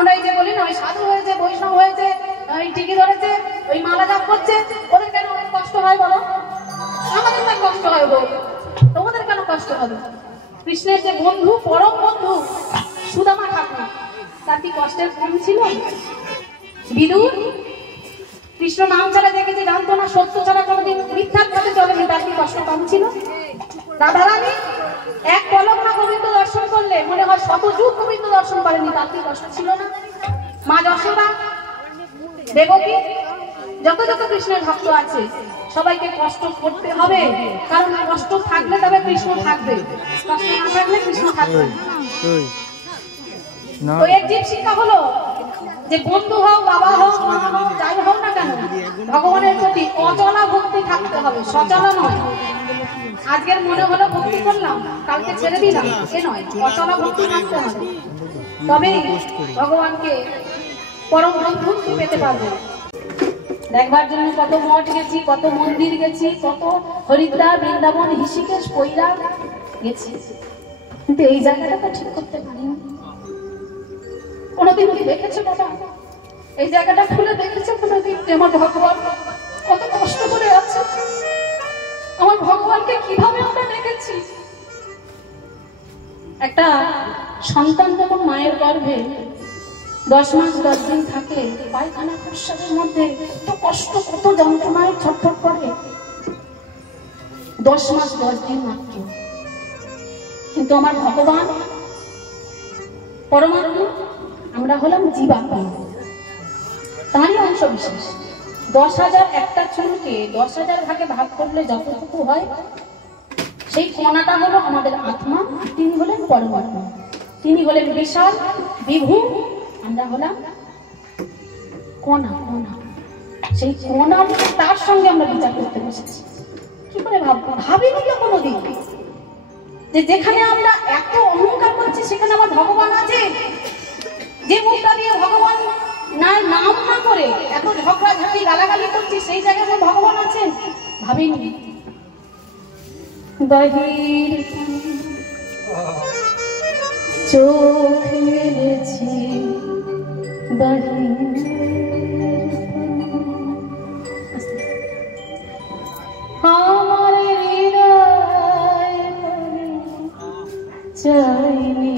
আমরা এই যে বলি না, ওই সাধু হয়েছে, বৈষ্ণব হয়েছে, ওই টিকি ধরেছে, ওই মালা জাপ করছে, ওদের কেন অনেক কষ্ট হয় বলো? আমাদের না কষ্ট হয় গো, তোমাদের কেন কষ্ট হবে? কৃষ্ণের যে বন্ধু, পরম বন্ধু সুদামা ঠাকুর, তার কি কষ্টের কম ছিল? বিদুর কৃষ্ণ নাম ছাড়া দেখেছে, জানতো না, সত্য ছাড়া কোনোদিন মিথ্যার পথে চলেনি, তার কি কষ্ট কম ছিল? রাধারানী এক পলক না গোবিন্দ দর্শন করলে মনে হয় শত যুগ গোবিন্দ দর্শন করেনি, তার কি কষ্ট ছিল না? মা যশোদা, দেবকী, যত যত কৃষ্ণের ভক্ত আছে সবাইকে কষ্ট করতে হবে, কারণ কষ্ট থাকলে তবে কৃষ্ণ থাকবে, কষ্ট না থাকলে কৃষ্ণ থাকবে না। তো এর জীব শিক্ষা হলো যে বন্ধু হোক, বাবা হোক, মা হোক, যাই হোক না কেন, ভগবানের প্রতি অচলা ভক্তি থাকতে হবে, সচলা নয়। আজকের মনে হলো ভক্তি করলাম, কালকে ছেড়ে দিলাম, এ নয়, অচলা ভক্তি থাকতে হবে, তবেই ভগবানকে পরম বন্ধু পেতে পারবে। দেখবার জন্য কত মঠ গেছি, কত মন্দির গেছি, কত হরিদ্বার, বৃন্দাবন, ঋষিকেশ, কৈলাস গেছি, কিন্তু এই জায়গাটা তো ঠিক করতে পারিনি। কোনোদিন কি দেখেছো বাবা এই জায়গাটা খুলে দেখেছো কোনোদিন? আমার ভগবান কত কষ্ট করে আছে, আমার ভগবানকে কিভাবে আমরা দেখেছি? একটা সন্তান যখন মায়ের গর্ভে 10 মাস 10 দিন থাকে, পায়খানা প্রস্রাবের মধ্যে কত কষ্ট, কত যন্ত্রণায় ছটফট করে, 10 মাস 10 দিন মাত্র। কিন্তু আমার ভগবান পরমাত্মা, আমরা হলাম জীবাত্মা, তারই অংশ বিশেষ। 10,000 একটা চুলকে 10,000 ভাগে ভাগ করলে যতটুকু হয়, সেই কণাটা হলো আমাদের আত্মা, তিনি হলেন পরমাত্মা, তিনি হলেন বিশাল বিভু, আমরা হলাম কণা। কণা, সেই কণা, তার সঙ্গে আমরা বিচার করতে বসেছি। কি করে ভাবিনি তো কোনোদিন যে যেখানে আমরা এত অহংকার করছি সেখানে আমার ভগবান আছে, যে মুখটা দিয়ে ভগবান নাম না করে এত ঝগড়াঝাটি গালাগালি করছি, সেই জায়গায় আমার ভগবান আছেন, ভাবিনি। বাহির চোখ মেলেছি, বাহির আমার হৃদয় চাইনি,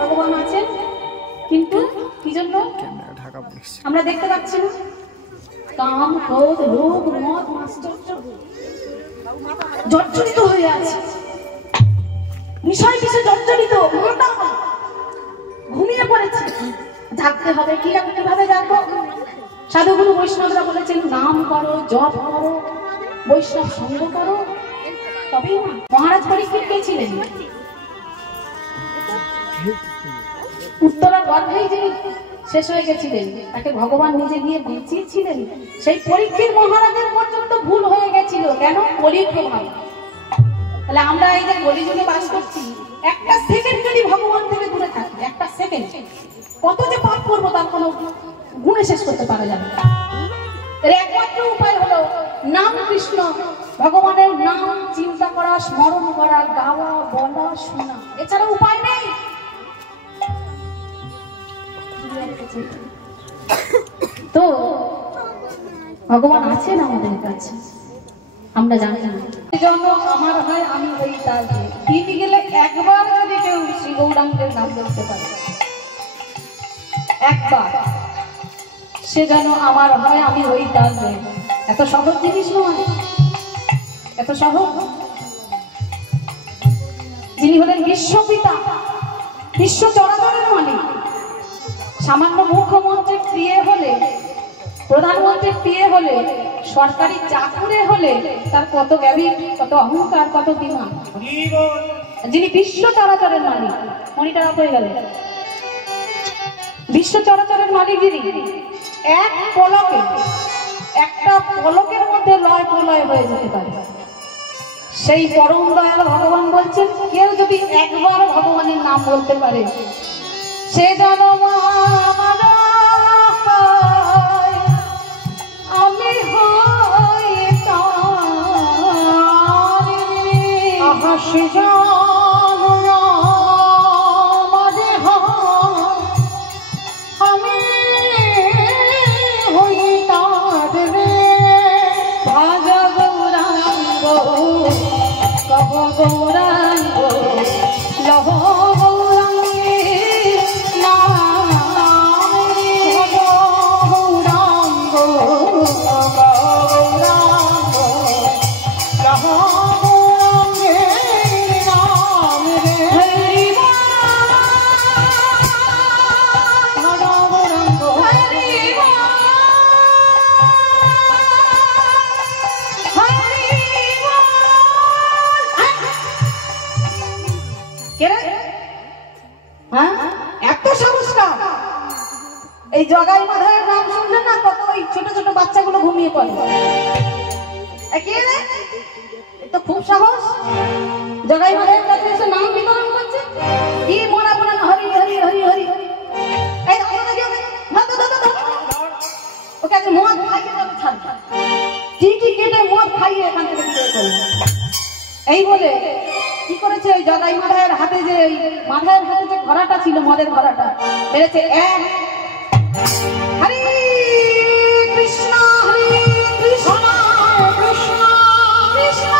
ভগবান আছেন, কিন্তু কি জন্য আমরা দেখতে পাচ্ছি না? কাম, ক্রোধ, লোভ, মদ, মাশ্চর্য জর্জরিত হয়ে আছে, বিষয় কিছু জর্জরিত, ঘুমিয়ে পড়েছে। জাগতে হবে, কিভাবে জাগবো? সাধুগুরু বৈষ্ণবরা বলেছেন নাম করো, জপ করো, বৈষ্ণব সঙ্গ করো, তবেই না। মহারাজ পরীক্ষিত কে ছিলেন? উত্তরার গর্ভেই যে শেষ হয়ে গেছিলেন, তাকে ভগবান নিজে গিয়ে বাঁচিয়েছিলেন। সেই পরীক্ষিত মহারাজের পর্যন্ত ভুল হয়ে গেছিল, কেন? কলির প্রভাব। তাহলে আমরা এই যে কলিযুগে বাস করছি, একটা সেকেন্ড যদি ভগবান থেকে দূরে থাকি, একটা সেকেন্ড কত যে পাপ করবো তার কোনো গুণে শেষ করতে পারা যাবে না। এর একমাত্র উপায় হলো নাম কৃষ্ণ, ভগবানের নাম চিন্তা করা, স্মরণ করা, গাওয়া, বলা, শোনা, এছাড়া উপায় নেই। তো ভগবান আছেন আমাদের কাছে, আমরা জানি না। জন্য আমার হয় আমি ওই তার দিতে গেলে একবার যদি কেউ শ্রী গৌরাঙ্গের নাম বলতে পারে, একবার, সে যেন আমার হয় আমি ওই তার। এত সহজ জিনিস নয়, এত সহজ। যিনি হলেন বিশ্বপিতা, বিশ্ব চরাচরের মালিক, সামান্য মুখ্যমন্ত্রীর প্রিয় হলে, প্রধানমন্ত্রীর প্রিয় হলে, সরকারি চাকুরে হলে তার কত জ্ঞানী, কত অহংকার, কত বিমান। যিনি বিশ্ব চরাচরের মালিক, মনিটার অফ হয়ে গেল। বিশ্ব চরাচরের মালিক যিনি, এক পলকে, একটা পলকের মধ্যে লয় প্রলয় হয়ে যেতে পারে, সেই পরম দয়াল ভগবান বলছেন কেউ যদি একবার ভগবানের নাম বলতে পারে সে যেন আমি সে আমি হই তার রে ভাজা গৌরাঙ্গ কব গৌরাঙ্গ লহ গৌরাঙ্গে গৌরাঙ্গ গৌরাঙ্গ লহ এই জগাই মাধায়ের নাম শুনলে না কত ওই ছোট ছোট বাচ্চাগুলো ঘুমিয়ে পড়ে। তো খুব সাহস, জগাই মাধায়ের কাছে এসে নাম বিতরণ করছে। কি মরা মরা হরি হরি হরি হরি এই ওকে আজ মদ খাইয়ে যাবে ছাড়, টিটি কেটে মদ খাইয়ে এখান থেকে বের করবে। এই বলে কি করেছে ওই জগাই মাধায়ের হাতে যে মাধায়ের হাতে যে ঘোড়াটা ছিল, মদের ঘোড়াটা বেড়েছে এক হরে কৃষ্ণ কৃষ্ণ কৃষ্ণ কৃষ্ণ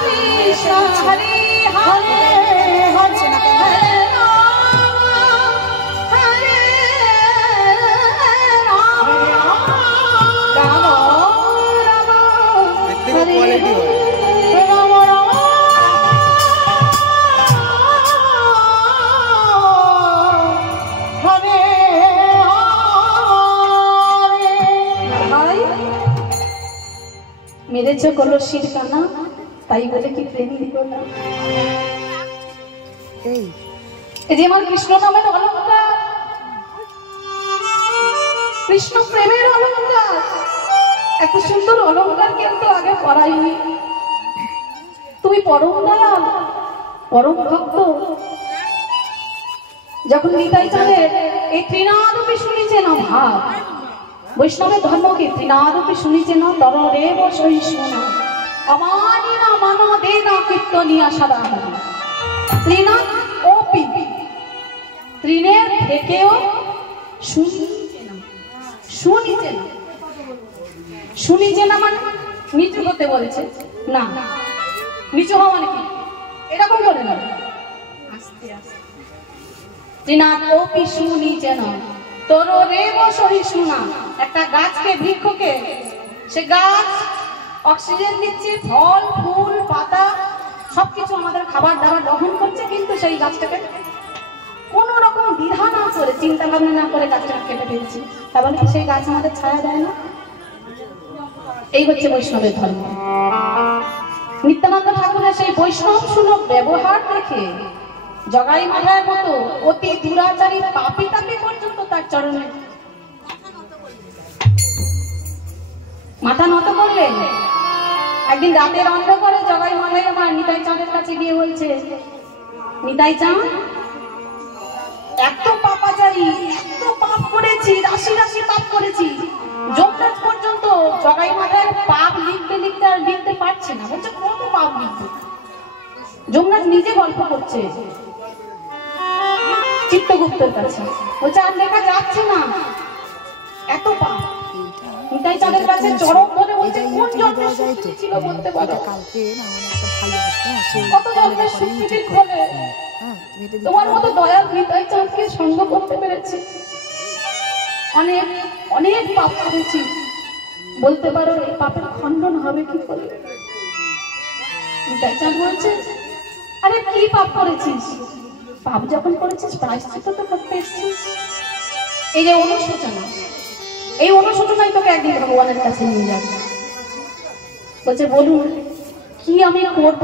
কৃষ্ণ হরে হরে হরে হরে রাম রাম রাম হরে রাম রাম হরে মেরেছ কলসির কানা, তাই বলে কি প্রেম দিব না? এই যে আমার কৃষ্ণ নামের অলঙ্কার, কৃষ্ণ প্রেমের অলঙ্কার, এত সুন্দর অলঙ্কার কিন্তু আগে পড়াইনি। তুমি পরম দয়াল, পরম ভক্ত। যখন নিতাই চাঁদের এই ত্রিনাদপি শুনেছে না ভাব, বৈষ্ণবের ধর্মকে ত্রিনাদপি শুনেছে না তররেব সহিষ্ণুনা অমানি না মানো দে না কীর্তনিয়া সাদা ত্রিনাদ ও পি ত্রিনের থেকেও শুনিছে না মানে নিচু হতে বলেছে না, নিচু হওয়া মানে কি এরকম করে না, আস্তে আস্তে ত্রিনাদ ও পি শুনিছে না তররেব সহিষ্ণুনা। একটা গাছকে, বৃক্ষকে, সে গাছ অক্সিজেন দিচ্ছে, ফল ফুল পাতা সবকিছু আমাদের খাবার দাবার গ্রহণ করছে, কিন্তু সেই গাছটাকে কোন রকম দ্বিধা না করে, চিন্তা ভাবনা না করে গাছটাকে কেটে ফেলছি, তাহলে কি সেই গাছ আমাদের ছায়া দেয় না? এই হচ্ছে বৈষ্ণবের ধর্ম। নিত্যানন্দ ঠাকুরের সেই বৈষ্ণব সুলভ ব্যবহার দেখে জগাই মাধায়ের মতো অতি দুরাচারী পাপী তাপী পর্যন্ত তার চরণে মাথা নত করলেন। একদিন রাতের অন্ধকারে জগাই মাধাই আমার নিতাই চাঁদের কাছে গিয়ে বলছে, নিতাই চাঁদ এত পাপাচারী, এত পাপ করেছি, রাশি রাশি পাপ করেছি, যমরাজ পর্যন্ত জগাই মাধায়ের পাপ লিখতে লিখতে আর লিখতে পারছে না। বলছে কত পাপ লিখতে? যমরাজ নিজে গল্প করছে চিত্তগুপ্তের কাছে, বলছে আর লেখা যাচ্ছে না, এত পাপ। নিতাই চাঁদের কাছে চরম ধরে বলছে কোন জন্মের সুকৃতি ছিল বলতে পারো? কত জন্মের সুকৃতির ফলে তোমার মতো দয়াল নিতাই চাঁদকে সঙ্গ করতে পেরেছি, অনেক অনেক পাপ করেছি, বলতে পারো এই পাপের খণ্ডন হবে কি করে? নিতাই চাঁদ বলছে আরে কি পাপ করেছিস? পাপ যখন করেছিস প্রায়শ্চিত্ত তো করতে এসেছিস। এই যে অনুশোচনা, এই অনুশোচনাই তোকে একদিন ভগবানের কাছে নিয়ে যাবে। বলছে বলুন কি আমি করব?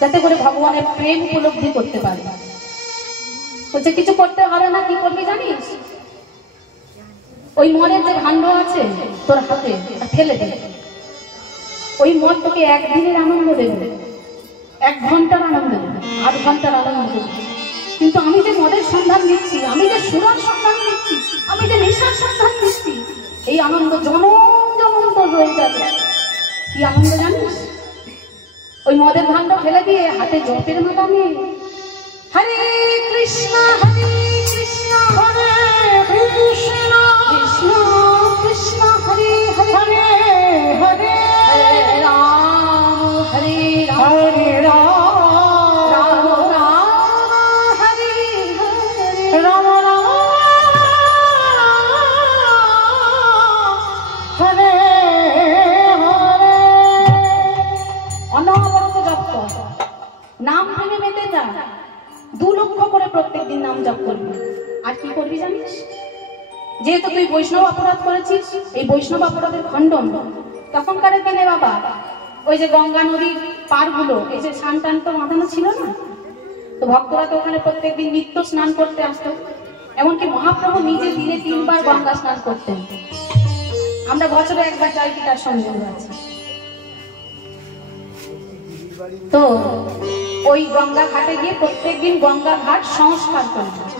যাতে করে ভগবানের প্রেম উপলব্ধি করতে পারে। বলছে কিছু করতে হবে না, কি করবি জানিস? ওই মদের যে ভাণ্ড আছে তোর হাতে ফেলে দে। ওই মদ তোকে একদিনের আনন্দ দেবে, 1 ঘন্টার আনন্দ দেবে, 8 ঘন্টার আনন্দ দেবে, কিন্তু আমি যে মদের সন্ধান দিচ্ছি, আমি যে সুরার সন্ধান দিচ্ছি, আমি যে নেশার সন্ধান দিচ্ছি, এই আনন্দ জনম জনম তোর রয়ে যাবে। কি আনন্দ জানিস? ওই মদের ভাণ্ড ফেলে দিয়ে হাতে জপের মালা নিয়ে হরে কৃষ্ণ হরে কৃষ্ণ হরে কৃষ্ণ কৃষ্ণ কৃষ্ণ হরে হরে হরে হরে রাম হরে রাম হরে রাম রাম রাম হরে হরে রাম রাম হরে হরে। অনবরত জপ কর, নাম ভেবে মেতে যা। 2 লক্ষ করে প্রত্যেকদিন নাম জপ করবি। আর কি করবি জানিস? যেহেতু তুই বৈষ্ণব অপরাধ করেছিস, এই বৈষ্ণব অপরাধের খণ্ডন তখনকার দিনে বাবা ওই যে গঙ্গা নদীর পারগুলো, এই যে স্নান টান তো বাঁধানো ছিল না, তো ভক্তরা তো ওখানে প্রত্যেকদিন নিত্য স্নান করতে আসতো। এমনকি মহাপ্রভু নিজে দিনে 3 বার গঙ্গা স্নান করতেন। আমরা বছরে 1 বার যাই কি তার সংযোগ আছে। তো ওই গঙ্গা ঘাটে গিয়ে প্রত্যেকদিন গঙ্গা ঘাট সংস্কার করবেন।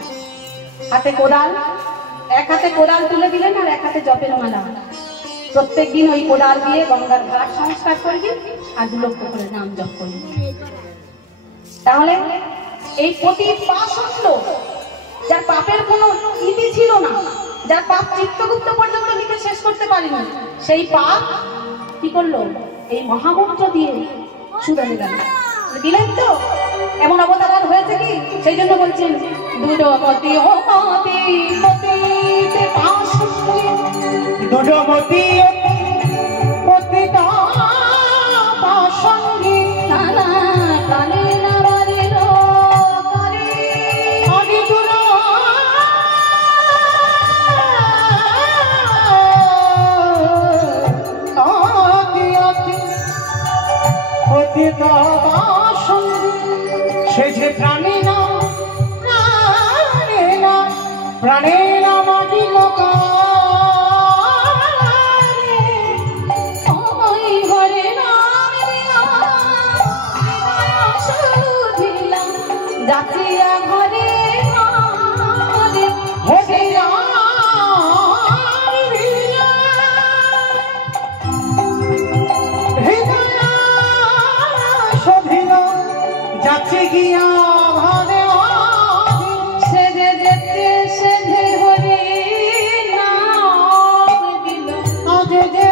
হাতে কোদাল, 1 হাতে কোদাল তুলে দিলেন আর 1 হাতে জপের মালা। প্রত্যেকদিন ওই কোদাল দিয়ে গঙ্গার ঘাট সংস্কার করবি আর 2 লক্ষ করে নাম জপ করবি। তাহলে এই প্রতি পাষণ্ড যার পাপের কোনো ইতি ছিল না, যার পাপ চিত্তগুপ্ত পর্যন্ত লিখে শেষ করতে পারেনি, সেই পাপ কি করলো? এই মহামন্ত্র দিয়ে শুধানে গেল। দিলেন তো? এমন অবতার হয়েছে কি? সেই জন্য বলছেন দুরমতি ও মতি মতিতে পাশুন্ডে দুরমতি পতিতা পাশুন্ডে নানা প্রাণে নামারে করে আদি দুর আদি আদি পতিতা পাশুন্ডে সে যে প্রাণে না প্রাণে না প্রাণে না মাটি লোকা যাচিয়া ঘরে ঘরে হরে যাচ্ছে গিয়া ভাবে সেজে যেতে সেজে হরে নাম দিল। আজ যে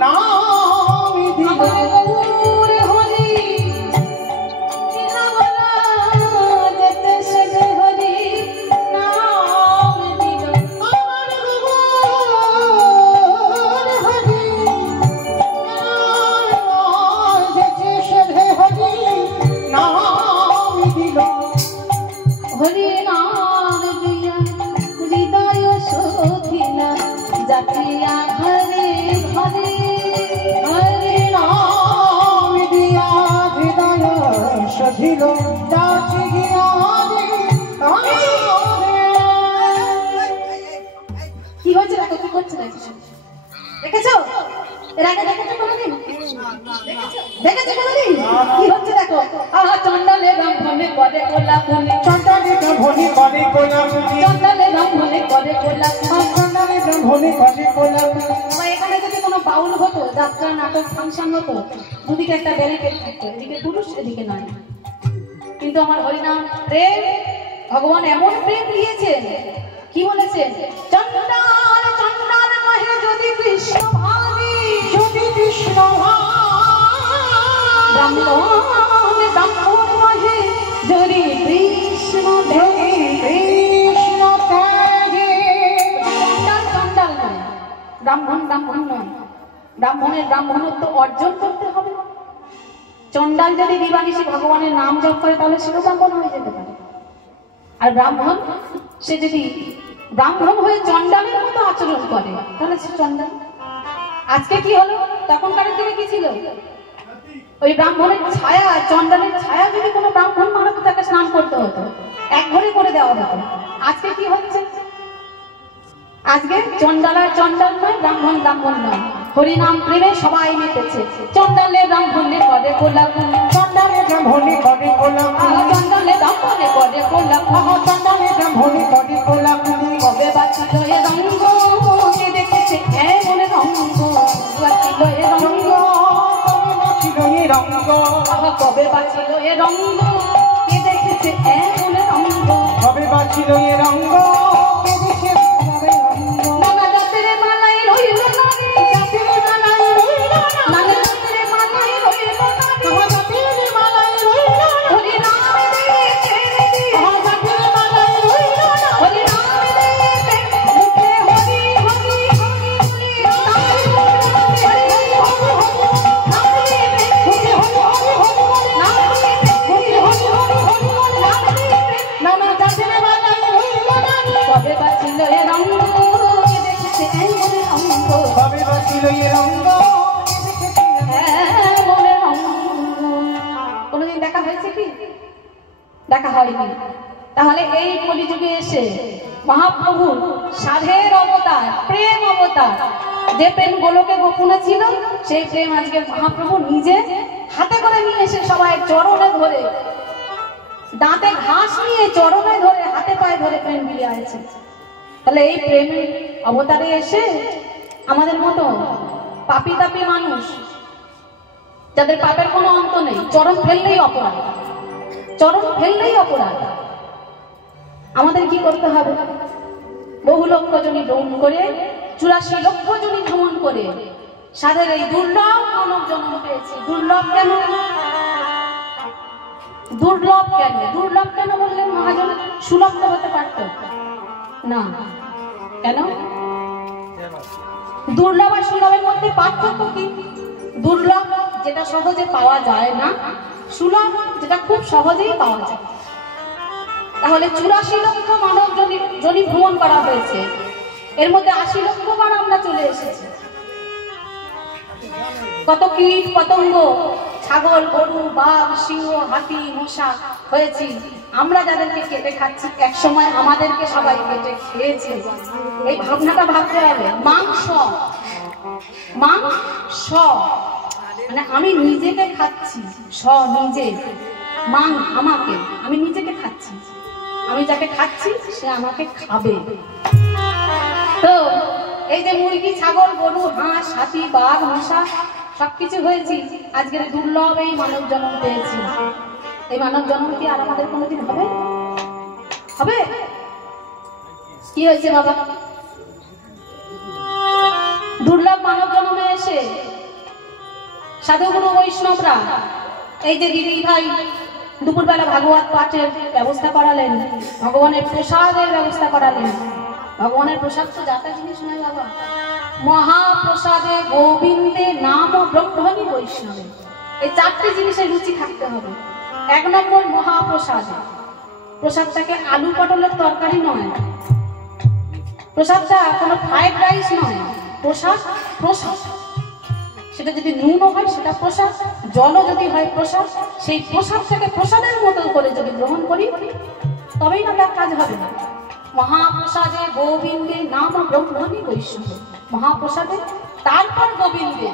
নাম দিল আমার গৌর হরি দিলওয়ালা যেতে সেজে হরি নাম দিল। আমার হরি যেতে সে হরি নাম দিল হরি নাম দিয়া হৃদয় শোধিলা যাচিয়া ঘরে ঘরে হরি নাম দিয়া হৃদয় সধিল যাচ্ছে গিয়া কি হয়েছে? দেখো কি করছে, দেখেছো? এর আগে দেখেছো কোনোদিন? দেখেছো কোনোদিন? কি হচ্ছে দেখো। আহা চন্ডালে ব্রাহ্মণে করে কোলাকুলি, চন্ডালে ব্রাহ্মণী করে কোলাকুলি চন্ডালে ব্রাহ্মণে করে কোলাকুলি। চন্ডালে ব্রাহ্মণী করে কোলাকুলি। বা এখানে যদি কোনো বাউল হতো, যাত্রা নাটক ফাংশন হতো, দুদিকে একটা ব্যারিকেড থাকতো, এদিকে পুরুষ এদিকে নারী। কিন্তু আমার হরিনাম প্রেম, ভগবান এমন প্রেম দিয়েছেন, কি বলেছেন? চন্ডাল চন্ডাল মহে যদি কৃষ্ণ ভাবি, যদি কৃষ্ণ ব্রাহ্মণ ব্রাহ্মণ মহে যদি কৃষ্ণ যদি কৃষ্ণ ত্যাগে চন্ডাল চন্ডাল নয়, ব্রাহ্মণ ব্রাহ্মণ নয়। ব্রাহ্মণের ব্রাহ্মণত্ব অর্জন করতে হবে। চন্ডাল যদি দিবানিশি ভগবানের নাম জপ করে তাহলে সেও ব্রাহ্মণ হয়ে যেতে পারে। আর ব্রাহ্মণ সে যদি ব্রাহ্মণ হয়ে চন্ডালের মতো আচরণ করে তাহলে সে চন্ডাল। আজকে কি হলো? তখনকার দিনে কি ছিল? ওই ব্রাহ্মণের ছায়া, চন্ডালের ছায়া যদি কোনো ব্রাহ্মণ মানত তাকে স্নান করতে হতো, এক ঘরে করে দেওয়া হতো। আজকে কি হচ্ছে? আজকে চন্ডালা চন্ডাল নয়, ব্রাহ্মণ ব্রাহ্মণ নয়, হরিনাম প্রেমে সবাই মেতেছে। চন্ডালে ব্রাহ্মণে করে গোলাপ, চন্ডালে ব্রাহ্মণে করে গোলাপ, চন্ডালে ব্রাহ্মণে করে গোলাপ, চন্ডালে ব্রাহ্মণে করে গোলাপ। কবে বাঁচিল এ রঙ্গ, কে দেখেছে এমন রঙ্গ, বাঁচিল এ রঙ্গ, কবে বাঁচিল এ রঙ্গ, কবে বাঁচিল এ রঙ্গ, কে দেখেছে এমন রঙ্গ, কবে বাঁচিল এ রঙ্গ, কে দেখেছে রঙ্গ। নানা জাতের মালাই রইল না রে, জাতের মালাই রইল না, নানা জাতের মালাই রইল না রে, জাতের মালাই রইল না, হরি নাম রে ছেড়ে দি, জাতের মালাই রইল না, হরি নাম রে মুখে হরি হরি হরি বলে, তাই হরি হরি নাম রে মুখে হরি হরি হরি বলে, নাম রে মুখে হরি হরি হরি বলে, নাম রে নানা জাতের মালাই রইল না, কবে বাঁচিল এ রঙ্গ, কে দেখেছে এমন রঙ্গ, কবে বাঁচিল এ রঙ্গ, কে দেখেছে এমন রঙ্গ। কোনোদিন দেখা হয়েছে কি? দেখা হয়নি। তাহলে এই কলিযুগে এসে মহাপ্রভু সাধের অবতার, প্রেম অবতার, যে প্রেম গোলকে গোপনে ছিল, সেই প্রেম আজকে মহাপ্রভু নিজে হাতে করে নিয়ে এসে সবাই চরণে ধরে, দাঁতে ঘাস নিয়ে চরণে ধরে, হাতে পায়ে ধরে প্রেম বিলিয়ে আছে। তাহলে এই প্রেম অবতারে এসে আমাদের মতো পাপি তাপি মানুষ, যাদের পাপের কোনো অন্ত নেই, চরণ ফেললেই অপরাধ, চরণ ফেললেই অপরাধ, আমাদের কি করতে হবে? বহু লক্ষ জনী ভ্রমণ করে, 84 লক্ষ জনী ভ্রমণ করে সাধের এই দুর্লভ মানব জন্ম পেয়েছে। দুর্লভ কেন? দুর্লভ কেন? দুর্লভ কেন বললেন মহাজন? সুলভ তো হতে পারত না, কেন? দুর্লভ আর সুলভের মধ্যে পার্থক্য কি? দুর্লভ যেটা সহজে পাওয়া যায় না, সুলভ যেটা খুব সহজেই পাওয়া যায়। তাহলে 84 লক্ষ মানব জনি ভ্রমণ করা হয়েছে, এর মধ্যে 80 লক্ষ বার আমরা চলে এসেছি। কত কীট পতঙ্গ, ছাগল, গরু, বাঘ, সিংহ, হাতি, মশা হয়েছি, আমরা যাদেরকে কেটে খাচ্ছি, এক সময় আমাদেরকে সবাই কেটে খেয়েছে। এই ভাবনাটা ভাবতে হবে। মাংস, মাংস মানে আমি নিজেকে খাচ্ছি, স নিজে, মাং আমাকে, আমি নিজেকে খাচ্ছি, আমি যাকে খাচ্ছি সে আমাকে খাবে। তো এই যে মুরগি, ছাগল, গরু, হাঁস, হাতি, বাঘ, মশা সবকিছু হয়েছি, আজকের দুর্লভ এই মানব জন্ম পেয়েছি। এই মানব জন্ম কি আর আমাদের কোনোদিন হবে? হবে? কি হয়েছে বাবা? দুর্লভ মানব জন্মে এসে সাধুগুরু বৈষ্ণবরা এই যে দিদি ভাই দুপুরবেলা ভাগবত পাঠের ব্যবস্থা করালেন, ভগবানের প্রসাদের ব্যবস্থা করালেন। ভগবানের প্রসাদ তো যাতা জিনিস নয় বাবা, মহাপ্রসাদে গোবিন্দে নাম ব্রহ্মণী বৈষ্ণবে, এই 4টে জিনিসের রুচি থাকতে হবে। 1 নম্বর মহাপ্রসাদে, প্রসাদটাকে আলু পটলের তরকারি নয়, প্রসাদটা কোনো ফ্রাইড রাইস নয়, প্রসাদ প্রসাদ। সেটা যদি নুনও হয় সেটা প্রসাদ, জলও যদি হয় প্রসাদ, সেই প্রসাদটাকে প্রসাদের মতো করে যদি গ্রহণ করি তবেই না তার কাজ হবে। মহাপ্রসাদে গোবিন্দে নাম ব্রহ্মণী বৈষ্ণবে, মহাপ্রসাদে তারপর গোবিন্দে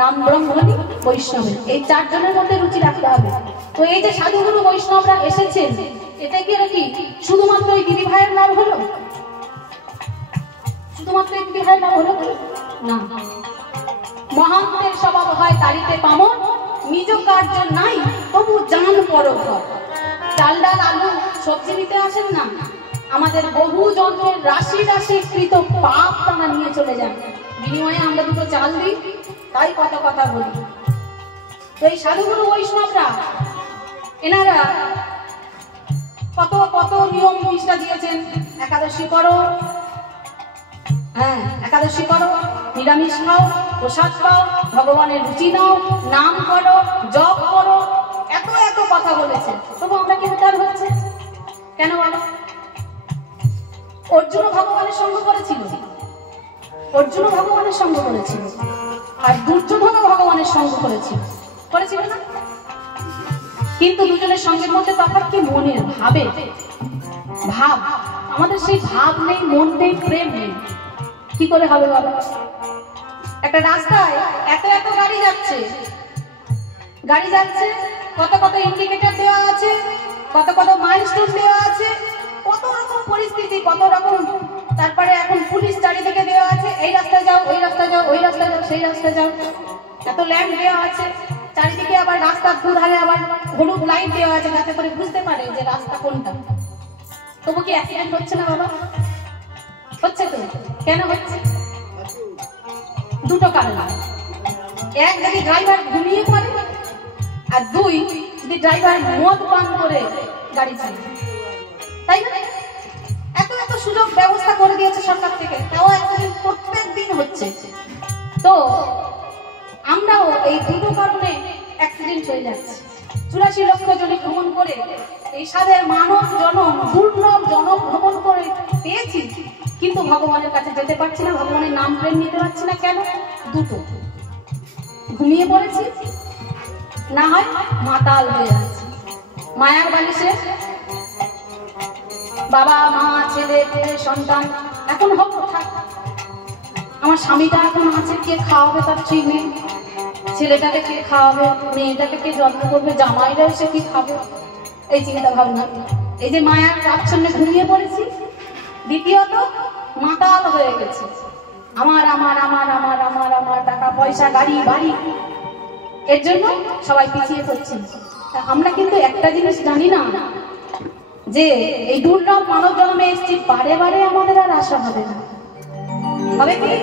নাম ব্রহ্মণী বৈষ্ণবে, এই 4 জনের মধ্যে রুচি রাখতে হবে। তো এই যে সাধুগুরু বৈষ্ণবরা এসেছেন, এটা কি কি শুধুমাত্র ওই দিদি ভাইয়ের নাম হলো? শুধুমাত্র এই দিদি ভাইয়ের নাম হলো না। মহান্তের স্বভাব হয় তারিতে পামন, নিজ কার্য নাই তবু জান পরঘর। চাল ডাল আলু সবজি নিতে আসেন না, আমাদের বহু জন্মের রাশি রাশি কৃত পাপ তারা নিয়ে চলে যান, বিনিময়ে আমরা 2টো চাল দিই, তাই কত কথা বলি। তো এই সাধুগুরু বৈষ্ণবরা এনারা কত কত নিয়ম নিষ্ঠা দিয়েছেন। একাদশী করো, হ্যাঁ একাদশী করো, নিরামিষ খাও, প্রসাদ পাও, ভগবানের রুচি নাও, নাম করো, জপ করো, এত এত কথা বলেছে, তবু আমরা কি উদ্ধার হচ্ছে কেন বলো? অর্জুন ভগবানের সঙ্গ করেছিল, অর্জুনও ভগবানের সঙ্গ করেছিল, আর দুর্যোধনও ভগবানের সঙ্গ করেছিল না? কিন্তু দুজনের সঙ্গের মধ্যে তফাৎ কি? মনের ভাবে, ভাব। আমাদের সেই ভাব নেই, মন নেই, প্রেম নেই, কি করে হবে বাবা? একটা রাস্তায় এত এত গাড়ি যাচ্ছে, কত কত ইন্ডিকেটর দেওয়া আছে, কত কত মাইলস্টোন দেওয়া আছে, কত রকম পরিস্থিতি, কত রকম। তারপরে এখন পুলিশ চারিদিকে দেওয়া আছে, এই রাস্তায় যাও, ওই রাস্তায় যাও, ওই রাস্তায় যাও, সেই রাস্তায় যাও, এত ল্যাম্প দেওয়া আছে চারিদিকে। আবার রাস্তার দুধারে আবার হলুদ লাইট দেওয়া আছে, যাতে করে বুঝতে পারে যে রাস্তা কোনটা। তবু কি অ্যাক্সিডেন্ট হচ্ছে না বাবা? হচ্ছে তো। কেন হচ্ছে? দুটো কারণ। এক, যদি ড্রাইভার ঘুমিয়ে পড়ে, আর দুই, যদি ড্রাইভার মদ পান করে গাড়ি চালায়। তাই না? এত এত সুযোগ ব্যবস্থা করে দিয়েছে সরকার থেকে, তাও অ্যাক্সিডেন্ট প্রত্যেক দিন হচ্ছে। তো আমরাও এই দুটো কারণে অ্যাক্সিডেন্ট হয়ে যাচ্ছে। 84 লক্ষ জনে ভ্রমণ করে এই সাধের মানব জনম, দুর্লভ জনম ভ্রমণ করে পেয়েছি, কিন্তু ভগবানের কাছে যেতে পারছি না, ভগবানের নাম প্রেম নিতে পারছি না। কেন? দুটো, ঘুমিয়ে পড়েছি, না হয় মাতাল হয়ে আছে। মায়ার বালিশে বাবা মা ছেলে সন্তান এখন হোক, আমার স্বামীটা এখন আছে, কে খাওয়াবে তার ঠিক নেই, ছেলেটাকে কে খাওয়াবে, মেয়েটাকে কে যত্ন করবে, জামাইরা এসে কি খাবে, এই চিন্তা ভাবনা। এই যে মায়ার আচ্ছন্নে ঘুমিয়ে পড়েছি। দ্বিতীয়ত, মাতাল হয়ে গেছে। আমার আমার আমার আমার আমার আমার টাকা পয়সা, গাড়ি বাড়ি, এর জন্য সবাই পিছিয়ে পড়ছে। আমরা কিন্তু একটা জিনিস জানি না, যে এই দুর্লভ মানব জন্মে এসেছি, বারে বারে আমাদের আর আশা হবে না। হবে কি?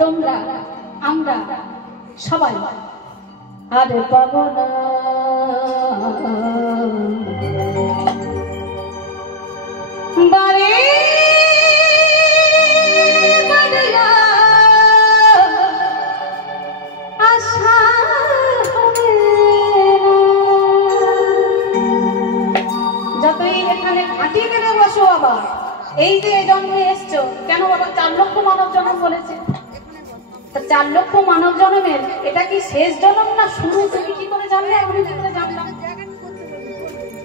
তোমরা, আমরা সবাই আর পাবো না। বারে বারিয়া আশা হবে না। যতই এখানে খাটি মেরে বসো বাবা, এই যে জন্মে এসছো কেন বাবা? 4 লক্ষ মানব জন্ম বলেছে। 4 লক্ষ মানব জন্মের এটা কি শেষ জন্ম না শুরু? তুমি কি করে জানলে? আমি কি করে জানলাম?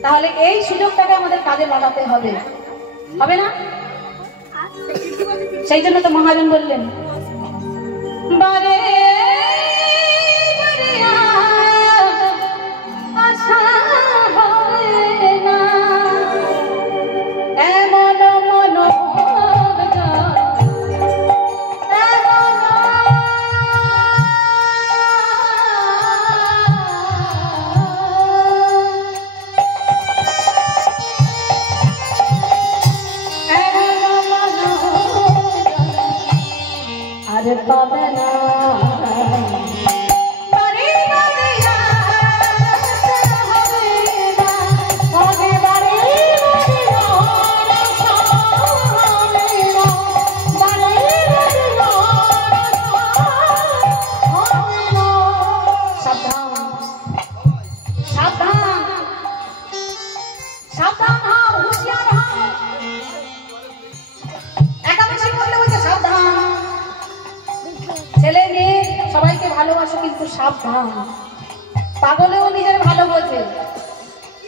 তাহলে এই সুযোগটাকে আমাদের কাজে লাগাতে হবে, হবে না? সেই জন্য তো মহাজন বললেন, বারে বারিয়া আশা হবে না, এমন মন পাবে না। ছেলে মেয়ে সবাইকে ভালোবাসো, কিন্তু সাবধান। পাগলেও নিজের ভালো বোঝে,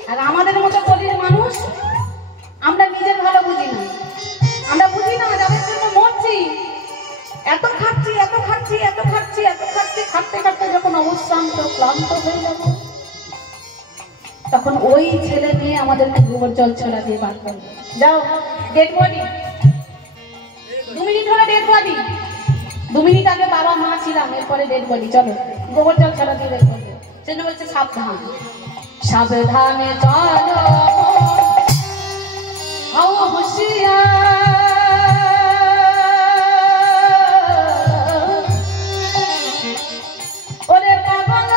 আর আমাদের মতো গরিব মানুষ আমরা নিজের ভালো বুঝি না। আমরা বুঝি না যাদের জন্য মরছি, এত খাচ্ছি এত খাচ্ছি এত খাচ্ছি এত খাচ্ছি, খাটতে খাটতে যখন অবশ্রান্ত ক্লান্ত হয়ে যাব, তখন ওই ছেলে মেয়ে আমাদেরকে গোবর জল ছড়া দিয়ে বার করবে। যাও, ডেড বডি 2 মিনিট হলে ডেড বডি, 2 মিনিট আগে বাবা মা ছিলাম, এরপরে ডেড বডি, চলো গোবর জল ছড়া দিয়ে বের করবে। সেজন্য বলছে সাবধান, সাবধানে চলো, হও হুঁশিয়ার, ওরে পাগল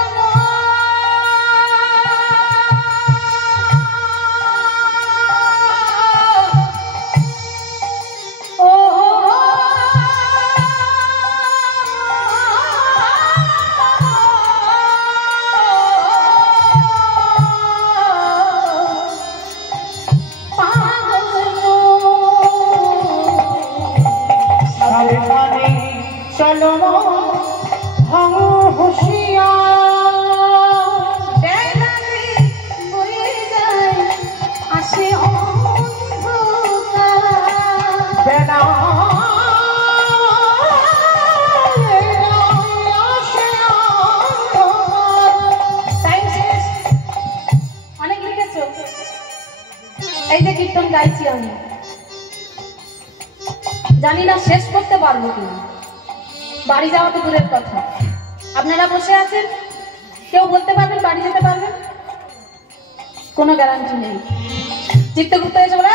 চলো হং হুঁশিয়ার বেলা যে বয়ে যায় আসে অন্ধকার বেলা অনেক লিখেছো। এই যে কীর্তন গাইছি আমি, জানি না শেষ করতে পারবো কিনা, বাড়ি যাওয়া তো দূরের কথা। আপনারা বসে আছেন, কেউ বলতে পারবেন বাড়ি যেতে পারবেন? কোনো গ্যারান্টি নেই। চিত্তগুপ্ত এসে বলে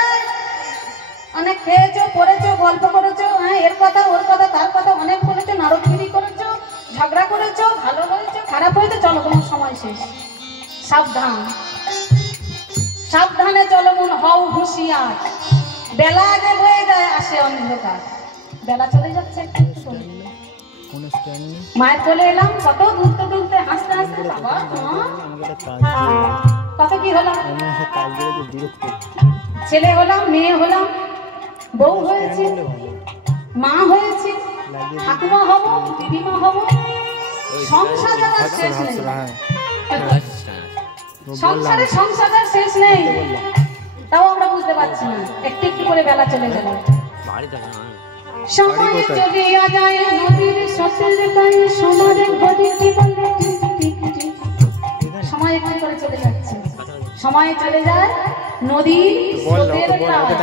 অনেক খেয়েছো, পড়েছো, গল্প করেছো, হ্যাঁ এর কথা ওর কথা তার কথা অনেক বলেছো, নারদগিরি করেছো, ঝগড়া করেছো, ভালো হয়েছে খারাপ হয়েছে, চলো তোমার সময় শেষ। সাবধান, সাবধানে চলো মন, হও হুঁশিয়ার। বেলা যে হয়ে যায় আসে অন্ধকার। বেলা চলে যাচ্ছে একটু একটু করে। মায়ের চলে এলাম, কত দুলতে দুলতে হাসতে হাসতে, বাবা কত কি হলাম, ছেলে হলাম, মেয়ে হলাম, বউ হয়েছে, মা হয়েছে, ঠাকুমা হব, দিদিমা হব, সংসারের আর শেষ নেই। সংসারের শেষ নেই, তাও আমরা বুঝতে পারছি না। একটু একটু করে বেলা চলে গেল। সময় চলিয়া যায় নদীর স্রোতের গায়ে, সোনারে ঘড়িটি বলে টিক টিক টিক। সময় একটু করে চলে যাচ্ছে, সময় চলে যায় নদীর স্রোতের গায়ে।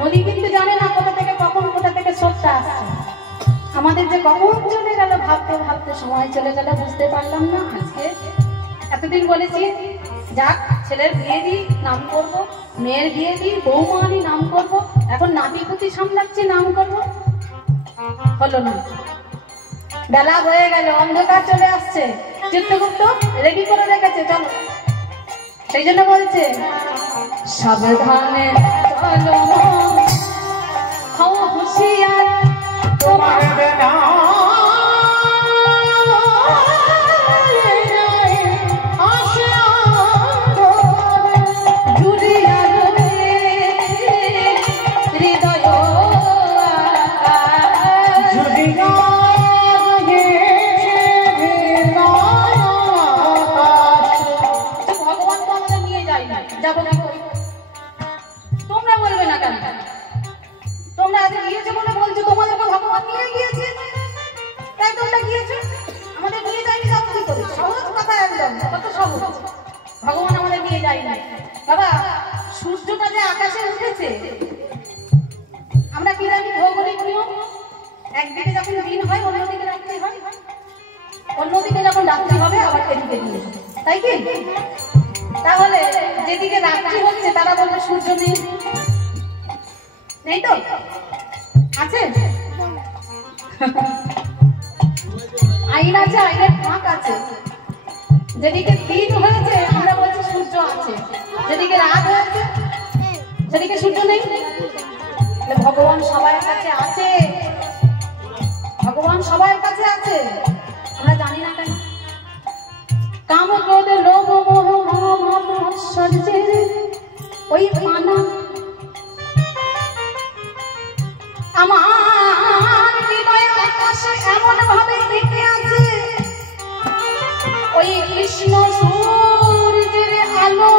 নদী কিন্তু জানে না কোথা থেকে কখন কোথা থেকে স্রোতটা আসছে। আমাদের যে কখন চলে গেল ভাবতে ভাবতে সময় চলে গেল, বুঝতে পারলাম না। আজকে এতদিন বলেছি যাক ছেলের বিয়ে দিই নাম করবো, মেয়ের বিয়ে দিই বৌমানি নাম করবো, এখন নাতিপুতি সামলাচ্ছি নাম করবো, হলো না। বেলা হয়ে গেল, অন্ধকার চলে আসছে। চিত্রগুপ্ত রেডি করে রেখেছে, চলো। সেই জন্য বলছে সাবধানে চলো হও হুঁশিয়ার, তোমার বেলা তোমরা বলবে না কেন? তোমরা আজ গিয়েছো বলে বলছো তোমাদেরকে ভগবান নিয়ে গিয়েছে, তাই তোমরা গিয়েছো। আমাদের নিয়ে যায়নি, যাবো কি করে? সহজ কথা, একদম কত সহজ। ভগবান আমাদের নিয়ে যায়নি। বাবা সূর্যটা যে আকাশে উঠেছে, আমরা কি জানি ভৌগোলিক নিয়ম, একদিকে যখন দিন হয় অন্যদিকে রাত্রি হয়, অন্যদিকে যখন রাত্রি হবে আবার এদিকে দিন, তাই কি? তাহলে যেদিকে রাত্রি হচ্ছে তারা বলবে সূর্য নেই, নেই তো আছে? আইন আছে, আইনের ফাঁক আছে। যেদিকে দিন হয়েছে আমরা বলছি সূর্য আছে, যেদিকে রাত হয়েছে সেদিকে সূর্য নেই। ভগবান সবার কাছে আছে, ভগবান সবার কাছে আছে, আমরা জানি না কেন? কাম ক্রোধ লোভ মোহ মদ মৎসর্যের ওই মানা আমার হৃদয় আকাশে এমন ভাবে এঁকে আছে, ওই কৃষ্ণ সূর্যের আলো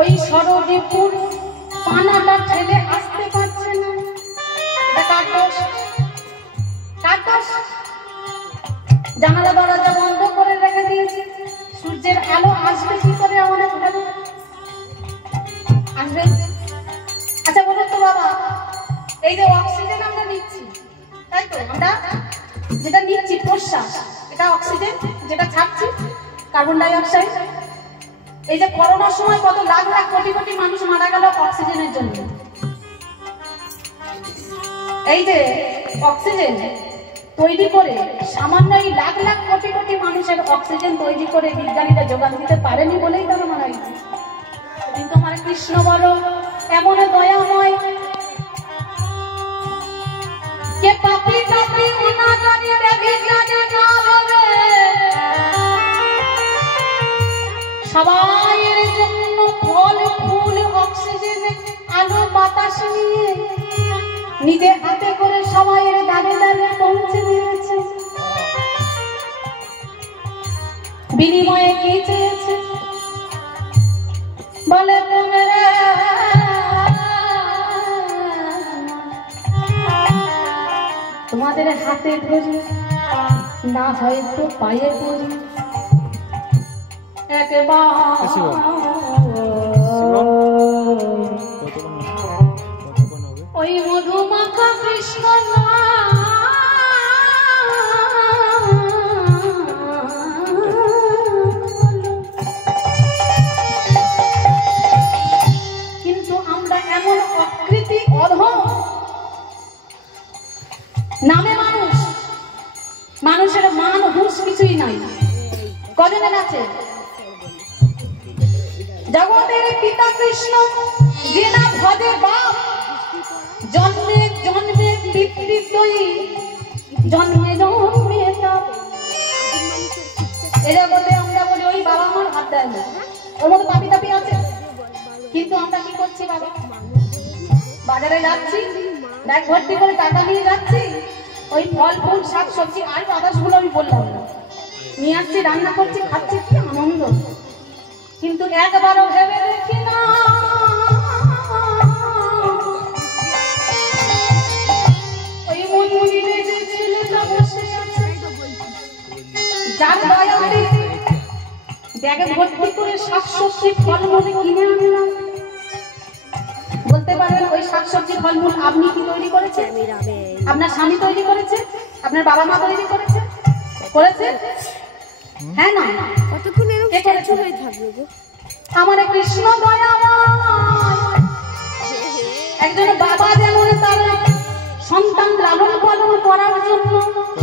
ওই সরদীপুর পানাটা ঠেলে আসতে পারছে না। এটা কার দোষ? কার দোষ? জানালা দরজা বন্ধ করে রেখে দিয়েছি, সূর্যের আলো আসবে কি করে আমাদের ঘরে? আসবে? আচ্ছা বলুন তো বাবা, এই যে অক্সিজেন আমরা নিচ্ছি, তাই তো? আমরা যেটা নিচ্ছি প্রশ্বাস, এটা অক্সিজেন, যেটা ছাড়ছি কার্বন ডাই অক্সাইড। এই যে করোনার সময় কত লাখ লাখ কোটি কোটি মানুষ মারা গেল অক্সিজেনের জন্য। এই যে অক্সিজেন তৈরি করে সামান্য এই লাখ লাখ কোটি কোটি মানুষের অক্সিজেন তৈরি করে বিজ্ঞানীরা যোগান দিতে পারেনি বলেই তারা মারা গেছে। কিন্তু আমার কৃষ্ণ বলো এমন দয়াময়, কে পাপি পাপি অনাচারী বিজ্ঞানী না বলে সবাইয়ের জন্য ফল ফুল অক্সিজেন আলো বাতাস নিয়ে নিজে হাতে করে সব সবাইয়ের দাঁড়ে দাঁড়ে পৌঁছে দিয়েছে। বিনিময়ে কি চেয়েছে? বলে তোমরা তোমাদের হাতে ধরে, না হয়তো পায়ে ধরে একবার ওই মধুমাখা কৃষ্ণ কিন্তু আমরা এমন অকৃতি অধম, নামে মানুষ, মানুষের মান হুঁশ কিছুই নাই। কজনের আছে? জগতের পিতা কৃষ্ণ যে না ভজে বাপ, জন্মে জন্মে পিতৃত্বই, জন্মে জন্মে তাপ। এই জগতে আমরা বলি ওই বাবা আমার হাত দেয় না, ওর মতো পাপি তাপি আছে। কিন্তু আমরা কি করছি বাবা? বাজারে যাচ্ছি, ব্যাগ ভর্তি করে টাকা নিয়ে যাচ্ছি, ওই ফল ফুল শাক সবজি আর বাতাসগুলো আমি বললাম না, নিয়ে আসছি, রান্না করছি, খাচ্ছি, কি আনন্দ। কিন্তু একবারও ভেবে দেখি না ওই মন্দিরে যে ছেলেটা বসে আছে, যার দয়াতে ব্যাগে ভর্তি করে শাকসবজি ফলমূল কিনে আনলাম। বলতে পারবেন ওই শাকসবজি ফলমূল আপনি কি তৈরি করেছেন? আপনার স্বামী তৈরি করেছে? আপনার বাবা মা তৈরি করেছে? করেছে? হ্যাঁ না? কতক্ষণ এরকম স্ট্যাচু হয়ে থাকবে গো? আমার কৃষ্ণ দয়াময় একজন বাবা যেমন তার সন্তান লালন পালন করার জন্য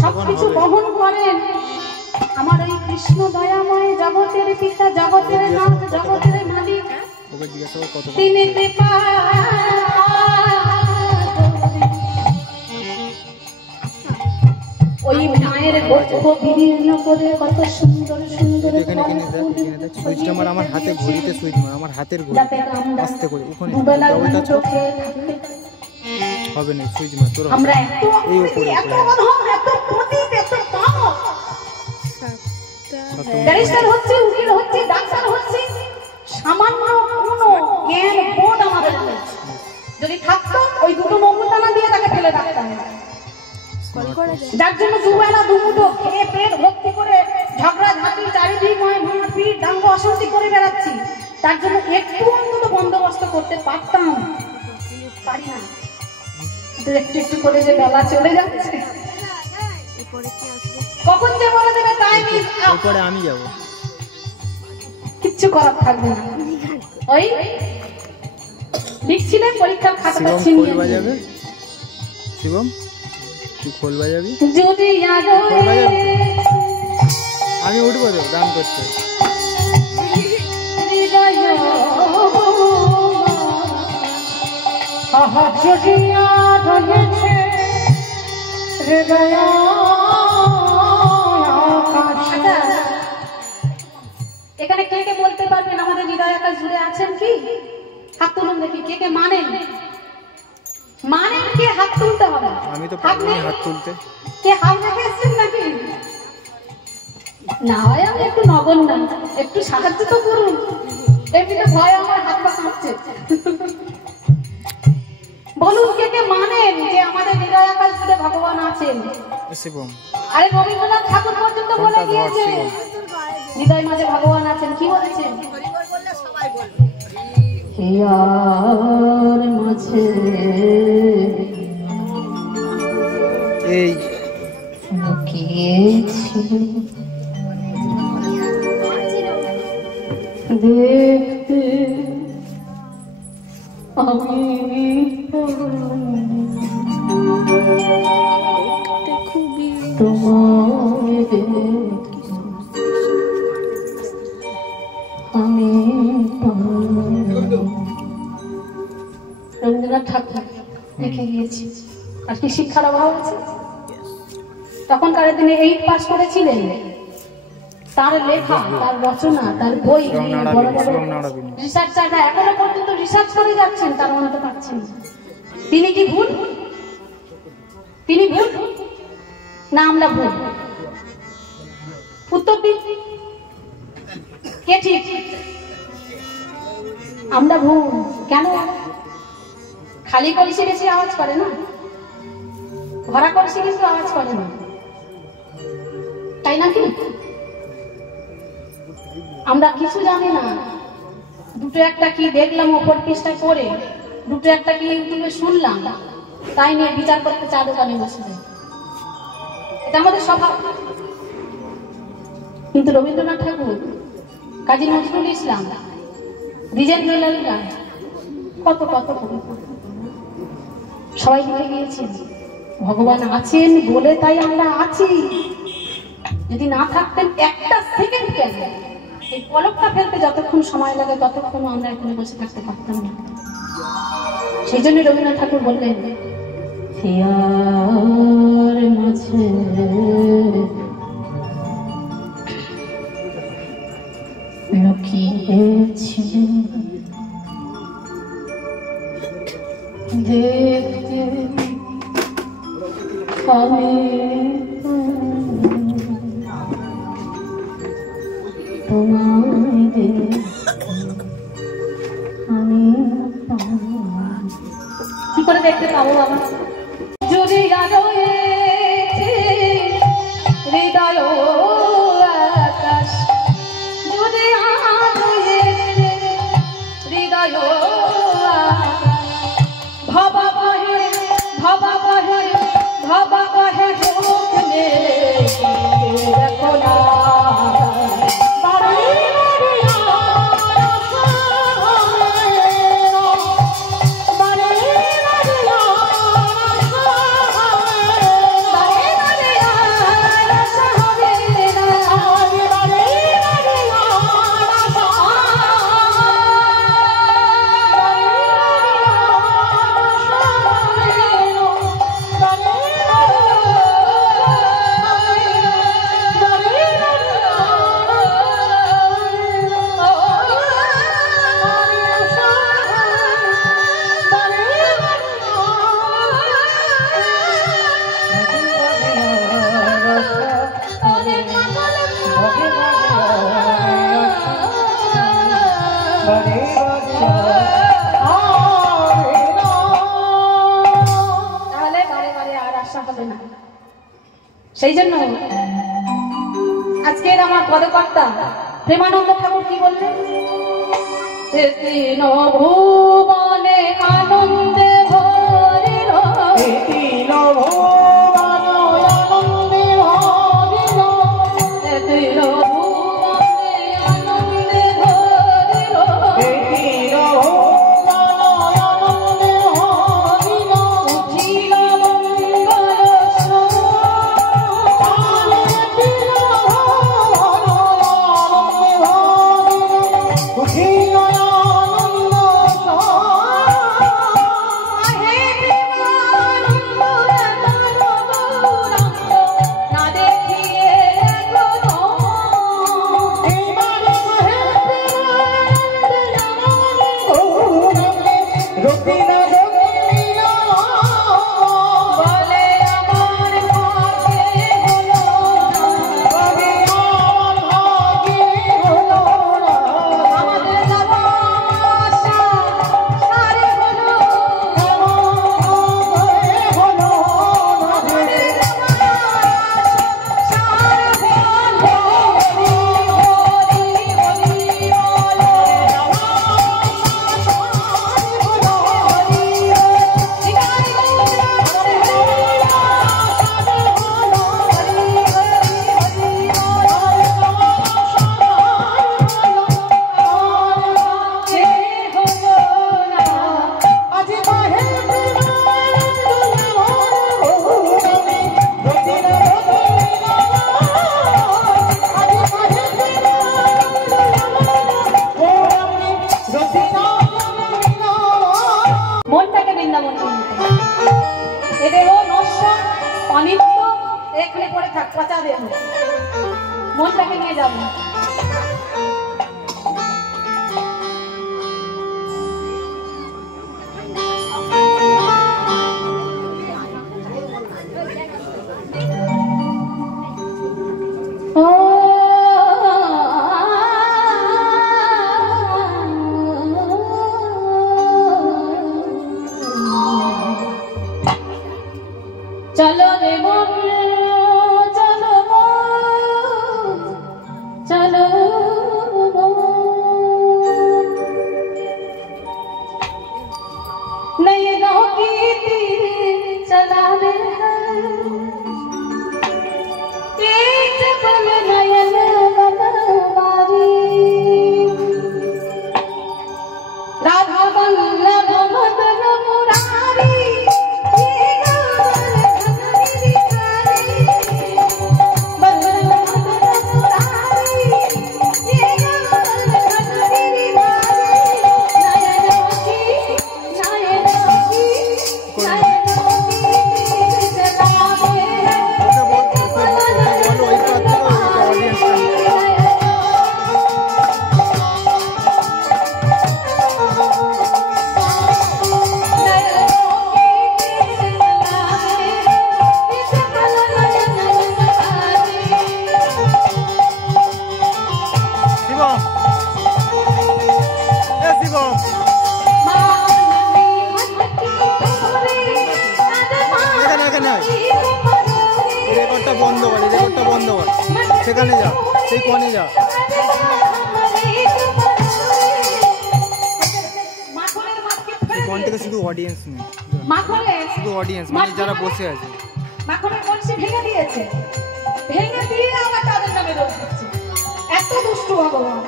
সবকিছু বহন করেন, আমার ওই কৃষ্ণ দয়াময় জগতের পিতা, জগতের নাথ, জগতের মালিক, তিনি কৃপা ওই মায়ের বক্ষ বিদীর্ণ করে কত সুন্দর সুন্দর আমার হাতে ঘড়িতে সুইচ মার, আমার হাতের ঘড়ি আস্তে করে ওখানে হবে না, সুইচ মার তোর আমরা এই উপরে এত অধম, এত পতিত, এত পাপ। ব্যারিস্টার হচ্ছে, উকিল হচ্ছে, ডাক্তার হচ্ছে, সামান্য কোনো জ্ঞান বোধ আমাদের নেই। যদি থাকতো ওই দুটো মঙ্গলদানা দিয়ে তাকে ফেলে রাখতাম না। যার জন্য দুবেলা দুমুঠো খেয়ে পেট ভর্তি করে ঝগড়া ঝাঁটি চারিদিক মারপিট দাঙ্গ অশান্তি করে বেড়াচ্ছি, তার জন্য একটু অন্তত বন্দোবস্ত করতে পারতাম, পারি না। একটু একটু করে যে বেলা চলে যাচ্ছে, কখন যে বলে দেবে টাইম ইজ আপ, পরে আমি যাব, কিচ্ছু করার থাকবে না। ওই লিখছিলেন পরীক্ষার খাতাটা ছিনিয়ে যাবে। শিবম তুই খোল বাজাবি? যদি আমি উঠবো তো গান করতে। এখানে কে কে বলতে পারবেন আমাদের হৃদয় আকাশ জুড়ে আছেন কি? হাত তুলুন দেখি, কে কে মানেন? মানেন কে? হাত তুলতে হবে। আমি তো পারিনি হাত তুলতে। কে হাত রেখে এসছেন নাকি? না হয় আমি একটু নগণ্য, একটু সাহায্য তো করুন। এমনিতে ভয় আমার হাত পা কাঁপছে। বলুন কে কে মানেন যে আমাদের হৃদয় আকাশ জুড়ে ভগবান আছেন? শিবম আরে রবীন্দ্রনাথ ঠাকুর পর্যন্ত বলে গিয়েছে হৃদয় মাঝে ভগবান আছেন। কি বলেছেন? হিয়ার মাঝে এই লুকিয়েছি দেখতে আমি তোমায় আমি রবীন্দ্রনাথ ঠাকুর লিখে গিয়েছি। আর কি শিক্ষার অভাব আছে? তখনকার দিনে 8 পাস করেছিলেন, তার লেখা, তার রচনা, তার বই বড় বড় রিসার্চাররা এখনো পর্যন্ত রিসার্চ করে যাচ্ছেন, তার অন্ত পাচ্ছেন। তিনি কি ভুল? তিনি ভুল না আমরা ভুল? উত্তর দিন, কে ঠিক? আমরা ভুল। কেন? খালি কলসি বেশি আওয়াজ করে না, ভরা কলসি কিন্তু আওয়াজ করে না, তাই নাকি? আমরা কিছু জানি না, দুটো একটা কি দেখলাম ওপর কেসটা করে, দুটো একটা কি ইউটিউবে শুনলাম, তাই নিয়ে বিচার করতে চা দোকানে বসে যায়। এটা আমাদের স্বভাব। কিন্তু রবীন্দ্রনাথ ঠাকুর, কাজী নজরুল ইসলাম, দ্বিজেন্দ্রলাল রায়, কত কত কবিতা সবাই লিখে গিয়েছেন। ভগবান আছেন বলে তাই আমরা আছি। যদি না থাকতেন একটা সেকেন্ড কেন, এই পলকটা ফেলতে যতক্ষণ সময় লাগে ততক্ষণ আমরা এখানে বসে থাকতে পারতাম না। সেই জন্য রবীন্দ্রনাথ ঠাকুর বললেন, হিয়ার মাঝে লুকিয়েছি দেখতে আমি তোমায় আমি কি করে দেখতে পাবো বাবা? যদি রয়েছে হৃদয় আকাশ, যদি রয়েছে হৃদয় ভাবা কহে ভাবা কহে ভাবা কহে হোক মেরে দেখো না সেই জন্য আজকের আমার পদকর্তা প্রেমানন্দ ঠাকুর কি বললেন? তিন ভুবনে আনন্দে ভরিল, তিন ভুবনে আনন্দে ভরিল, তিন ভুবনে আনন্দে ভরিল, তিন ভুবনে আনন্দে ভরিল, উঠিল এখানে পড়ে থাক, পচা দেব, মনটাকে নিয়ে যাবো। চলো রে মন চলো চলো नयनों की तीर चलाने एक पल नयन बनवारी राधा वल्लभ मदन मुरारी ये गावन धनरी भिखारी मदन मदन मुरारी ये गावन धनरी भिखारी नयनों की সেখানে যা, সেই কোণে যা। কোণ থেকে শুধু অডিয়েন্স নেই, শুধু অডিয়েন্স মানে যারা বসে আছে। মাখনের কলসি ভেঙে দিয়েছে, ভেঙে দিয়ে আবার তাদের নামে দোষ দিচ্ছে। এত দুষ্টু ভগবান।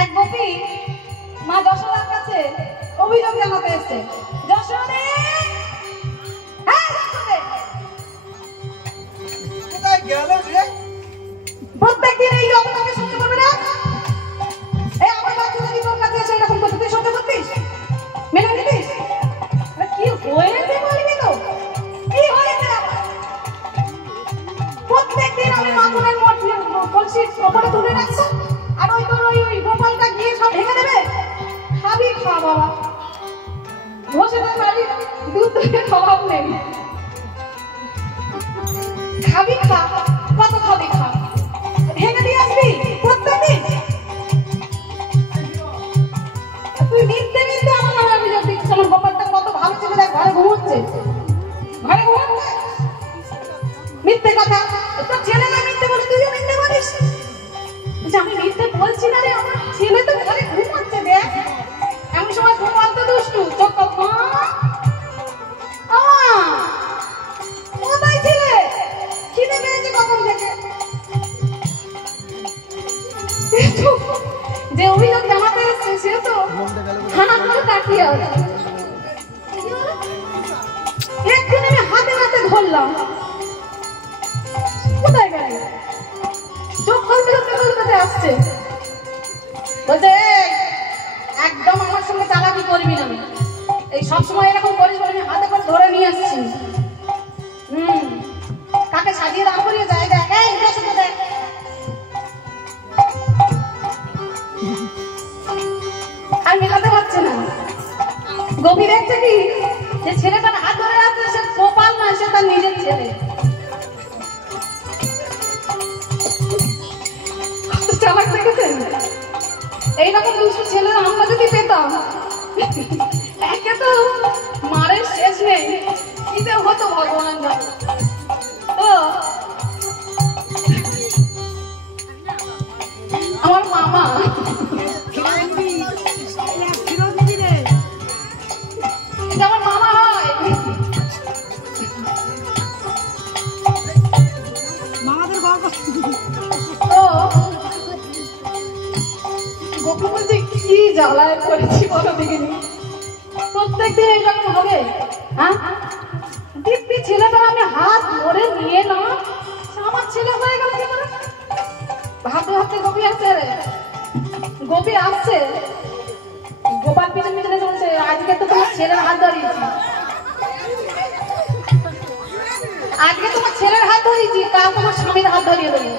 এক গোপী মা যশোদার কাছে অভিযোগ জানাতে এসেছে, যশোদে হ্যাঁ যশোদে প্রত্যেকদিন এই অপমানকে সহ্য করবে না? এই আমার বাচ্চা যদি তোর কাছে এসে এরকম করতে তুই সহ্য করতিস? মেনে নিতিস? কি হয়েছে বলবি তো? কি হয়েছে? প্রত্যেকদিন আমি মাথনের কলসির ওপরে তুলে রাখছি আর ওই তোর ওই গোপালটা গিয়ে সব ভেঙে দেবে। খাবি খা বাবা, বসে বাড়ি দুধ দইয়ের অভাব নেই। খাবি খা, কত খাবি খা, ভেঙে দিয়ে আসবি প্রত্যেকদিন। তুই মিথ্যে মিথ্যে আমার নামে অভিযোগ দিচ্ছিস। আমার গোপালটা কত ভালো ছিল, দেখ ঘরে ঘুমোচ্ছে, ঘরে ঘুমোচ্ছে। মিথ্যে কথা, তোর ছেলেরা মিথ্যে বলে তুইও মিথ্যে বলিস। আমি মিথ্যে বলছি না রে, আমার ছেলে তো ঘরে ঘুমোচ্ছে। দেখ এমন সময় গোপাল তো দুষ্টু, চোখ কোথায় ছিলে? খিদে পেয়েছে কখন থেকে। যে অভিযোগ জানাতে এসছে সে তো হানা করে তাকিয়ে আছে। একদিন আমি হাতে হাতে ধরলাম, কোথায় গেল? চোখ খুলতে খুলতে আসছে, বলছে একদম আমার সঙ্গে চালাকি করবি না, এই সবসময় এরকম করিস বলে আমি হাতে করে ধরে নিয়ে আসছি। কাকে সাজিয়ে দাম করিয়ে যায়, দেখ এই শুধু দেখ। আর মেলাতে পারছে না। গভীর দেখছে কি যে ছেলেটার হাত ধরে আছে সে গোপাল না, সে তার নিজের ছেলে। চালাক দেখেছেন? এইরকম দুষ্টু ছেলেরা আমরা যদি পেতাম, একে তো মারের শেষ নেই, কি যে হতো ভগবান জানে। তো আমার মামা এটা আমার মামা হয়, মামাদের গল্প। তো গোপু বলছে কি জ্বালায় করেছি বলো দেখিনি। প্রত্যেকদিন এইরকম হবে? হ্যাঁ দিব্যি ছেলেটা আমি হাত ধরে নিয়ে না, আমার ছেলে হয়ে গেল কি করে? ভাবতে ভাবতে গোপী আসছে, গোপী আসছে, গোপাল পিছন পিছনে চলছে। আজকে তো তোমার ছেলের হাত ধরিয়েছি, আজকে তোমার ছেলের হাত ধরিয়েছি, কাল তোমার স্বামীর হাত ধরিয়ে দেবো।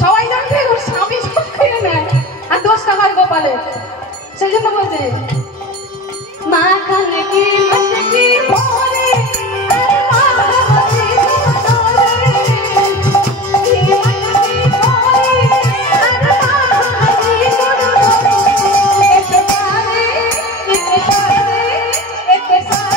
সবাই জানবে ওর স্বামী সব কিনে নেয় আর দোষটা হয় গোপালের। সেই জন্য বলছে মা খানে কি কি পরে एक सारे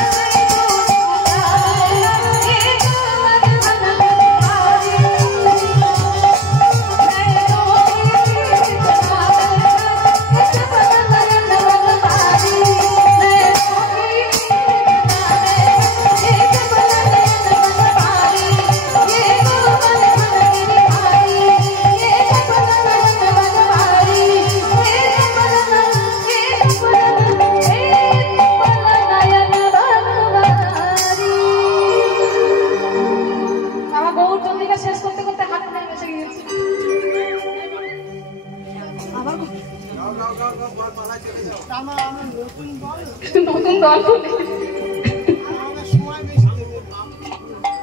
গল্প নেই।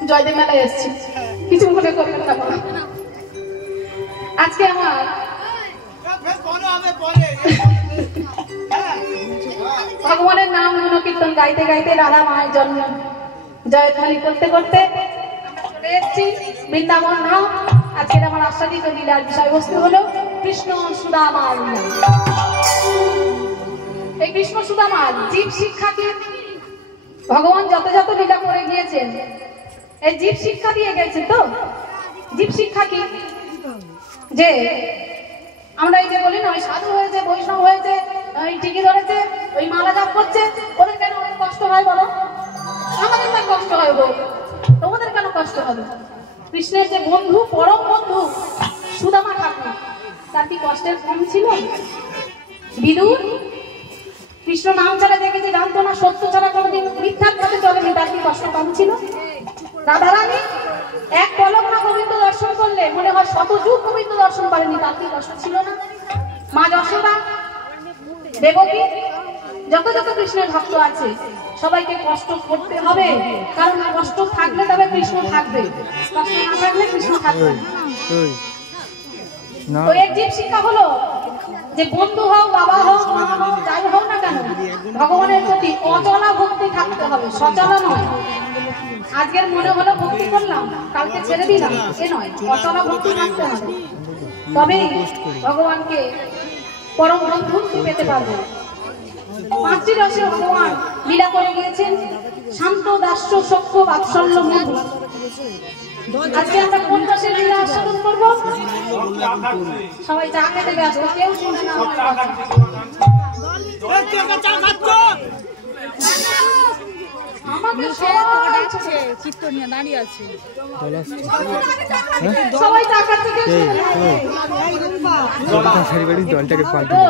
জয়দেব মেলায় এসছি, কিছু মনে করবেন না বাবা। আজকে আমার ভগবানের নাম গুণকীর্তন গাইতে গাইতে রাধা মায়ের জন্ম জয়ধ্বনি করতে করতে আমরা চলে এসেছি বৃন্দাবন ধাম। আজকের আমার আস্বাদিত লীলার বিষয়বস্তু হলো কৃষ্ণ সুদামার লীলা। এই কৃষ্ণ সুদামার জীব শিক্ষাকে ভগবান যত যত লীলা করে গিয়েছেন, এই জীব শিক্ষা দিয়ে গেছে। তো জীব শিক্ষা কি? যে আমরা এই যে বলি না, ওই সাধু হয়েছে, বৈষ্ণব হয়েছে, ওই টিকি ধরেছে, ওই মালা জাপ করছে, ওদের কেন অনেক কষ্ট হয় বলো? আমাদের না কষ্ট হয় গো, তোমাদের কেন কষ্ট হবে? কৃষ্ণের যে বন্ধু, পরম বন্ধু সুদামা ঠাকুর, তার কি কষ্টের কম ছিল? বিদুর কৃষ্ণ নাম ছাড়া দেখেছে, জানতো না, সত্য ছাড়া কোনোদিন মিথ্যার পথে চলেনি, তার কি কষ্ট কম ছিল? রাধারানী এক পলক না গোবিন্দ দর্শন করলে মনে হয় শতযুগ গোবিন্দ দর্শন করেনি, তার কি কষ্ট ছিল না? মা যশোদা, দেবকী, যত যত কৃষ্ণের ভক্ত আছে সবাইকে কষ্ট করতে হবে, কারণ কষ্ট থাকলে তবে কৃষ্ণ থাকবে, কষ্ট না থাকলে কৃষ্ণ থাকবে না। তো এর জীব শিক্ষা হলো যে বন্ধু হোক, বাবা হোক, মা হোক, যাই হোক না কেন, ভগবানের প্রতি অচলা ভক্তি থাকতে হবে, সচলা নয়। আজকের মনে হলো ভক্তি করলাম, কালকে ছেড়ে দিলাম, এ নয়, অচলা ভক্তি থাকতে হবে, তবেই ভগবানকে পরম বন্ধু পেতে পারবে। পাঁচটি রসে ভগবান লীলা করে গিয়েছেন, শান্ত, দাস্য, সখ্য, বাৎসল্য, মধু। আজকে আমরা কোন রসের লীলা আস্বাদন করবো? সবাই চা খেতে ব্যস্ত, কেউ শুনে না আমার কথা। আমাকে চিত্ত নিয়ে দাঁড়িয়ে আছে। সবাই চা খাচ্ছে, কেউ জলটাকে তো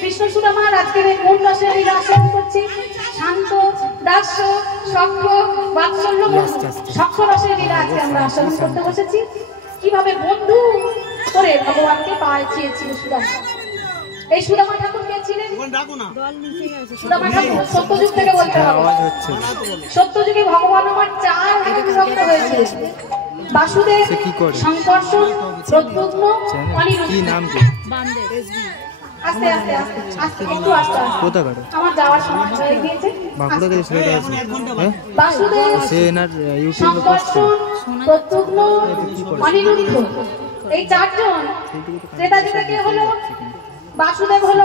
কৃষ্ণ সুদামার আজকের এই কোন রসের লীলা আস্বাদন করছি? শান্ত, দাস্য, সখ্য, বাৎসল্য, সখ্য রসের লীলা আজকে আমরা আস্বাদন করতে বসেছি। কিভাবে বন্ধু করে ভগবানকে পায়ে চেয়েছিল সুদামা। এই সুদামা ঠাকুর কে ছিলেন? সুদামা ঠাকুর সত্যযুগ থেকে বলতে হবে। সত্যযুগে ভগবান আমার 4 ভাগে বিভক্ত হয়েছিল: বাসুদেব, সংকর্ষণ, প্রদ্যুম্ন, অনিরুদ্ধ। আস্তে আস্তে আস্তে আস্তে একটু আস্তে আস্তে, আমার যাওয়ার সময় হয়ে গিয়েছে। বাসুদেব, সংকর্ষণ, প্রদ্যুম্ন, অনিরুদ্ধ, এই 4 জন ত্রেতা যুগে কে হলো? বাসুদেব হলো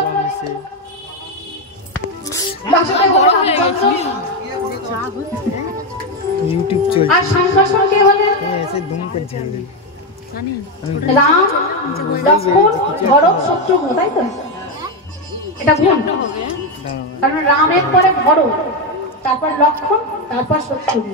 ইউটিউব চলছে। আর সংকর্ষণ কে হলেন? ऐसे धूम कर झेल রাম, লক্ষ্মণ, ভরত, শত্রুঘ্ন, তাই তো? এটা ভুল, কারণ রামের পরে ভরত, তারপর লক্ষ্মণ, তারপর শত্রুঘ্ন।